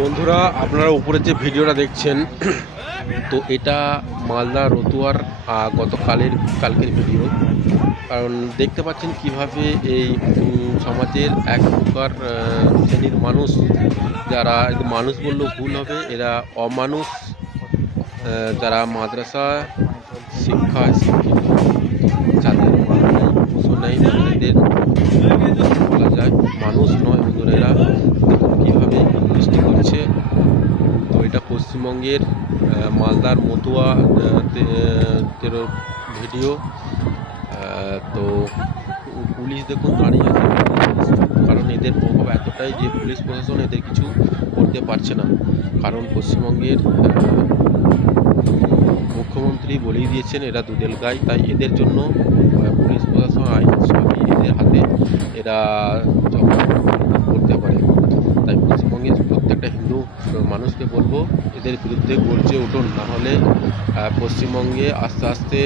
বন্ধুরা, আপনারা উপরে যে ভিডিওটা দেখছেন তো এটা মালদা রতুয়ার কালকের ভিডিও। কারণ দেখতে পাচ্ছেন কিভাবে এই সমাজের এক প্রকার শ্রেণীর মানুষ, যারা মানুষ বললেও ভুল হবে, এরা অমানুষ, যারা মাদ্রাসা শিক্ষায় শিক্ষিত, যাদের মান নেই পশু নেই, এদের বলা যায় মানুষ নয়। বন্ধুরা, এরা দেখুন কীভাবে বৃষ্টি করছে। তো এটা পশ্চিমবঙ্গের মালদার মতুয়া তেরো ভিডিও। তো পুলিশ দেখুন দাঁড়িয়ে আছে, কারণ এদের প্রভাব এতটাই যে পুলিশ প্রশাসন এদের কিছু করতে পারছে না। কারণ পশ্চিমবঙ্গের মুখ্যমন্ত্রী বলেই দিয়েছেন এরা দুধেল গাই, তাই এদের জন্য পুলিশ প্রশাসন আইন সবই এদের হাতে, এরা যখন করতে পারে। তাই পশ্চিমবঙ্গের প্রত্যেকটা হিন্দু মানুষকে বলবো, এদের বিরুদ্ধে গর্জে উঠুন, নাহলে পশ্চিমবঙ্গে আস্তে আস্তে